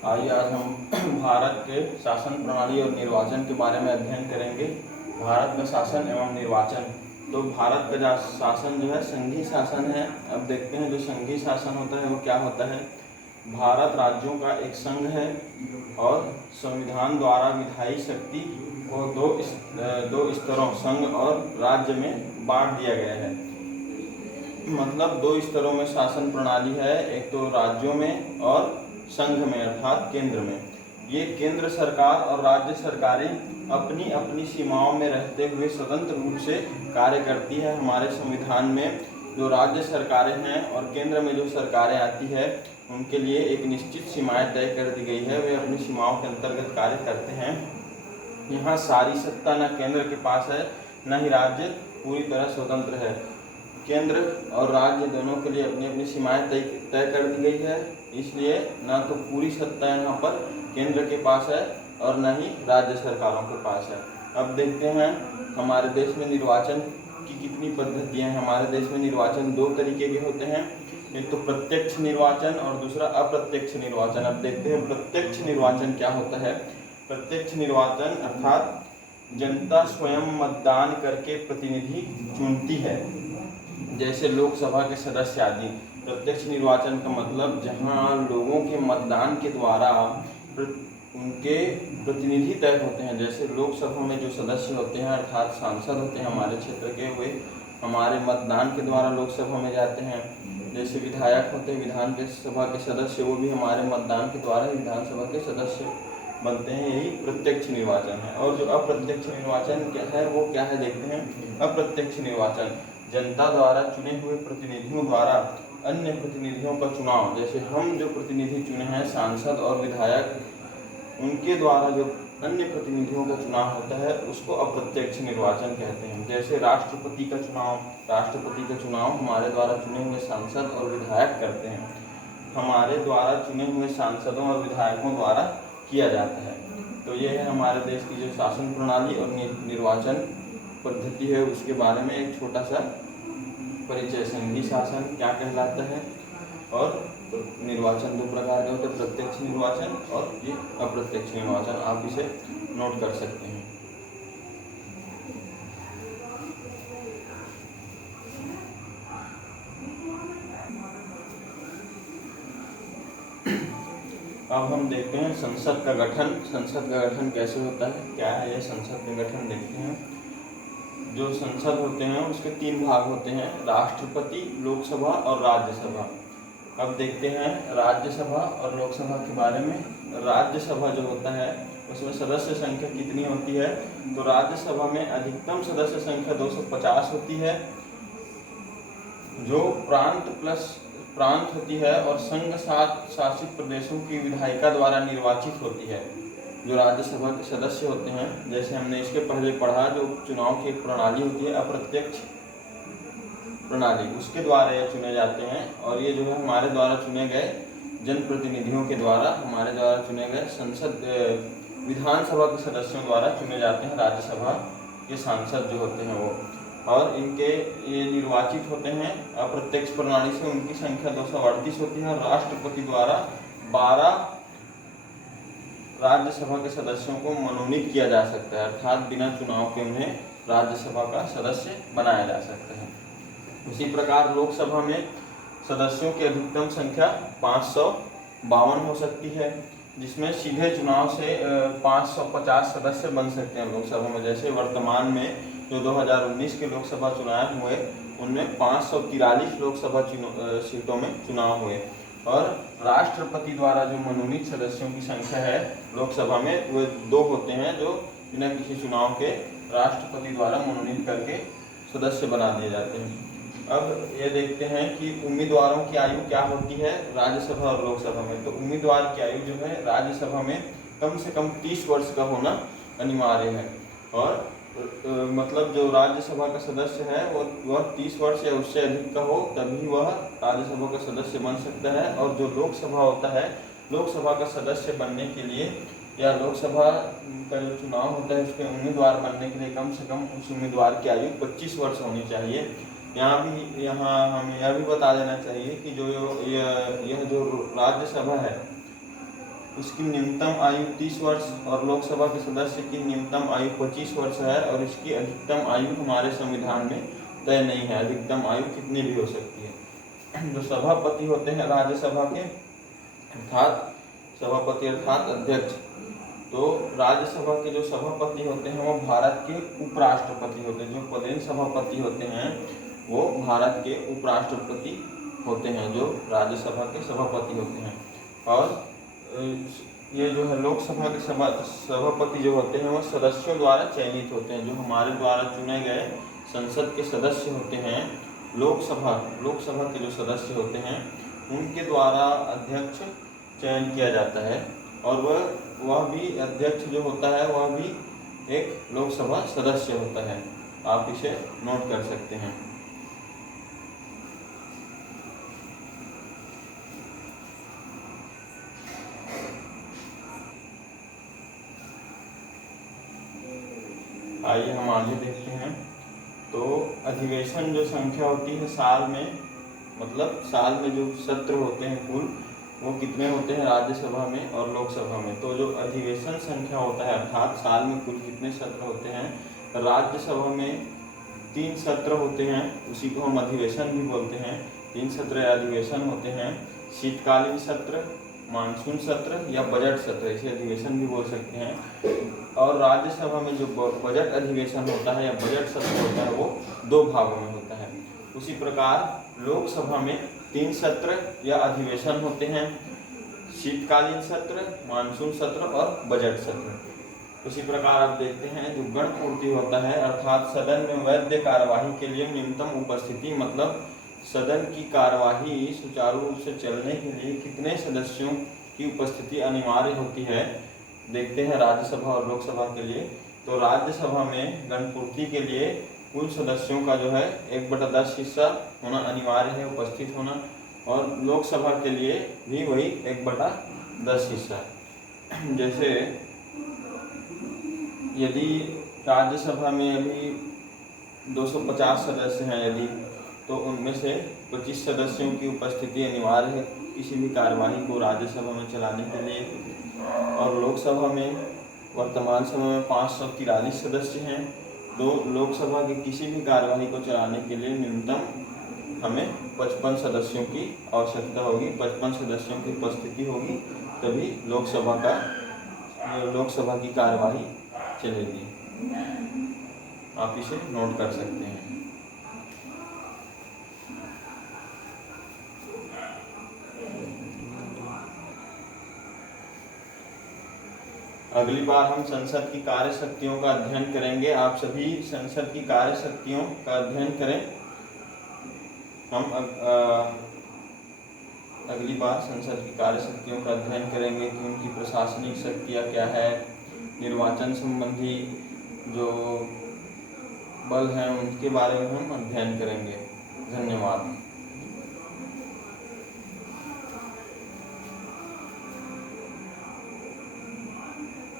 आइए आज हम भारत के शासन प्रणाली और निर्वाचन के बारे में अध्ययन करेंगे। भारत का शासन एवं निर्वाचन। तो भारत का शासन जो है संघीय शासन है। अब देखते हैं जो संघीय शासन होता है वो क्या होता है। भारत राज्यों का एक संघ है और संविधान द्वारा विधायी शक्ति को दो स्तरों संघ और राज्य में बांट दिया गया है। मतलब दो स्तरों में शासन प्रणाली है, एक तो राज्यों में और संघ में अर्थात केंद्र में। ये केंद्र सरकार और राज्य सरकारें अपनी अपनी सीमाओं में रहते हुए स्वतंत्र रूप से कार्य करती है। हमारे संविधान में जो राज्य सरकारें हैं और केंद्र में जो सरकारें आती है उनके लिए एक निश्चित सीमाएं तय कर दी गई है, वे अपनी सीमाओं के अंतर्गत कार्य करते हैं। यहाँ सारी सत्ता न केंद्र के पास है न ही राज्य पूरी तरह स्वतंत्र है। केंद्र और राज्य दोनों के लिए अपनी अपनी सीमाएं तय कर दी गई है, इसलिए न तो पूरी सत्ता यहाँ पर केंद्र के पास है और न ही राज्य सरकारों के पास है। अब देखते हैं हमारे देश में निर्वाचन की कितनी पद्धतियाँ हैं। हमारे देश में निर्वाचन दो तरीके के होते हैं, एक तो प्रत्यक्ष निर्वाचन और दूसरा अप्रत्यक्ष निर्वाचन। अब देखते हैं प्रत्यक्ष निर्वाचन क्या होता है। प्रत्यक्ष निर्वाचन अर्थात जनता स्वयं मतदान करके प्रतिनिधि चुनती है, जैसे लोकसभा के सदस्य आदि। प्रत्यक्ष निर्वाचन का मतलब जहां लोगों के मतदान के द्वारा उनके प्रतिनिधि तय होते हैं। जैसे लोकसभा में जो सदस्य होते हैं अर्थात सांसद होते हैं हमारे क्षेत्र के, वे हमारे मतदान के द्वारा लोकसभा में जाते हैं। जैसे विधायक होते हैं विधान के सभा के सदस्य, वो भी हमारे मतदान के द्वारा विधानसभा के सदस्य बनते हैं। यही प्रत्यक्ष निर्वाचन है। और जो अप्रत्यक्ष निर्वाचन क्या है वो क्या है देखते हैं। अप्रत्यक्ष निर्वाचन जनता द्वारा चुने हुए प्रतिनिधियों द्वारा अन्य प्रतिनिधियों का चुनाव। जैसे हम जो प्रतिनिधि चुने हैं सांसद और विधायक, उनके द्वारा जो अन्य प्रतिनिधियों का चुनाव होता है उसको अप्रत्यक्ष निर्वाचन कहते हैं। जैसे राष्ट्रपति का चुनाव हमारे द्वारा चुने हुए सांसद और विधायक करते हैं, हमारे द्वारा चुने हुए सांसदों और विधायकों द्वारा किया जाता है। तो ये है हमारे देश की जो शासन प्रणाली और निर्वाचन पद्धति है, उसके बारे में एक छोटा सा परिचय। संघीय शासन क्या कहलाता है और निर्वाचन दो प्रकार के होते हैं, प्रत्यक्ष निर्वाचन और ये अप्रत्यक्ष निर्वाचन। आप इसे नोट कर सकते हैं। अब हम देखते हैं संसद का गठन। संसद का गठन कैसे होता है, क्या है ये संसद का गठन देखते हैं। जो संसद होते हैं उसके तीन भाग होते हैं, राष्ट्रपति, लोकसभा और राज्यसभा। अब देखते हैं राज्यसभा और लोकसभा के बारे में। राज्यसभा जो होता है उसमें सदस्य संख्या कितनी होती है, तो राज्यसभा में अधिकतम सदस्य संख्या 250 होती है, जो प्रांत होती है और संघ शासित प्रदेशों की विधायिका द्वारा निर्वाचित होती है। जो राज्यसभा के सदस्य होते हैं, जैसे हमने इसके पहले पढ़ा, जो चुनाव की एक प्रणाली होती है अप्रत्यक्ष प्रणाली, उसके द्वारा ये चुने जाते हैं। और ये जो है हमारे द्वारा चुने गए जनप्रतिनिधियों के द्वारा, हमारे द्वारा चुने गए संसद विधानसभा के सदस्यों द्वारा चुने जाते हैं राज्यसभा के सांसद जो होते हैं वो। और इनके ये निर्वाचित होते हैं अप्रत्यक्ष प्रणाली से। उनकी संख्या 238 होती है। राष्ट्रपति द्वारा 12 राज्यसभा के सदस्यों को मनोनीत किया जा सकता है, अर्थात बिना चुनाव के उन्हें राज्यसभा का सदस्य बनाया जा सकता है। इसी प्रकार लोकसभा में सदस्यों की अधिकतम संख्या 552 हो सकती है, जिसमें सीधे चुनाव से 550 सदस्य बन सकते हैं लोकसभा में। जैसे वर्तमान में जो 2019 के लोकसभा चुनाव हुए उनमें 543 लोकसभा सीटों में चुनाव हुए। और राष्ट्रपति द्वारा जो मनोनीत सदस्यों की संख्या है लोकसभा में वे 2 होते हैं, जो बिना किसी चुनाव के राष्ट्रपति द्वारा मनोनीत करके सदस्य बना दिए जाते हैं। अब ये देखते हैं कि उम्मीदवारों की आयु क्या होती है राज्यसभा और लोकसभा में। तो उम्मीदवार की आयु जो है राज्यसभा में कम से कम 30 वर्ष का होना अनिवार्य है। और मतलब जो राज्यसभा का सदस्य है वह 30 वर्ष या उससे अधिक का हो तभी वह राज्यसभा का सदस्य बन सकता है। और जो लोकसभा होता है, लोकसभा का सदस्य बनने के लिए या लोकसभा का जो चुनाव होता है उसके उम्मीदवार बनने के लिए कम से कम उस उम्मीदवार की आयु 25 वर्ष होनी चाहिए। यहाँ हमें यह भी बता देना चाहिए कि जो यह जो राज्यसभा है इसकी न्यूनतम आयु 30 वर्ष और लोकसभा के सदस्य की न्यूनतम आयु 25 वर्ष है, और इसकी अधिकतम आयु हमारे संविधान में तय नहीं है, अधिकतम आयु कितनी भी हो सकती है। जो सभापति होते हैं राज्यसभा के, अर्थात सभापति अर्थात अध्यक्ष, तो राज्यसभा के जो सभापति होते हैं वो भारत के उपराष्ट्रपति होते हैं। जो पदेन सभापति होते हैं वो भारत के उपराष्ट्रपति होते हैं, जो राज्यसभा के सभापति होते हैं। और ये जो है लोकसभा के सभापति जो होते हैं वो सदस्यों द्वारा चयनित होते हैं। जो हमारे द्वारा चुने गए संसद के सदस्य होते हैं, लोकसभा के जो सदस्य होते हैं उनके द्वारा अध्यक्ष चयन किया जाता है, और वह भी अध्यक्ष जो होता है वह भी एक लोकसभा सदस्य होता है। आप इसे नोट कर सकते हैं। आइए हम आगे देखते हैं। तो अधिवेशन जो संख्या होती है साल में, मतलब साल में जो सत्र होते हैं कुल, वो कितने होते हैं राज्यसभा में और लोकसभा में। तो जो अधिवेशन संख्या होता है अर्थात साल में कुल कितने सत्र होते हैं, राज्यसभा में 3 सत्र होते हैं, उसी को हम अधिवेशन भी बोलते हैं। 3 सत्र या अधिवेशन होते हैं, शीतकालीन सत्र, मानसून सत्र या बजट सत्र, इसे अधिवेशन भी बोल सकते हैं। और राज्यसभा में जो बजट अधिवेशन होता है या बजट सत्र होता है वो 2 भागों में होता है। उसी प्रकार लोकसभा में 3 सत्र या अधिवेशन होते हैं, शीतकालीन सत्र, मानसून सत्र और बजट सत्र। उसी प्रकार आप देखते हैं जो गण पूर्ति होता है अर्थात सदन में वैध कार्यवाही के लिए न्यूनतम उपस्थिति, मतलब सदन की कार्यवाही सुचारू रूप से चलने के लिए कितने सदस्यों की उपस्थिति अनिवार्य होती है, देखते हैं राज्यसभा और लोकसभा के लिए। तो राज्यसभा में गणपूर्ति के लिए कुल सदस्यों का जो है 1/10 हिस्सा होना अनिवार्य है, उपस्थित होना, और लोकसभा के लिए भी वही 1/10 हिस्सा। जैसे यदि राज्यसभा में अभी 250 सदस्य हैं यदि, तो उनमें से 25 सदस्यों की उपस्थिति अनिवार्य है किसी भी कार्यवाही को राज्यसभा में चलाने के लिए। और लोकसभा में वर्तमान समय में 543 सदस्य हैं। तो लोकसभा की किसी भी कार्यवाही को चलाने के लिए न्यूनतम हमें 55 सदस्यों की आवश्यकता होगी, 55 सदस्यों की उपस्थिति होगी, तभी लोकसभा की कार्यवाही चलेगी। आप इसे नोट कर सकते हैं। अगली बार हम संसद की कार्य शक्तियों का अध्ययन करेंगे। आप सभी संसद की कार्य शक्तियों का अध्ययन करें। हम अगली बार संसद की कार्य शक्तियों का अध्ययन करेंगे कि उनकी प्रशासनिक शक्तियाँ क्या है, निर्वाचन संबंधी जो बल हैं उनके बारे में हम अध्ययन करेंगे। धन्यवाद।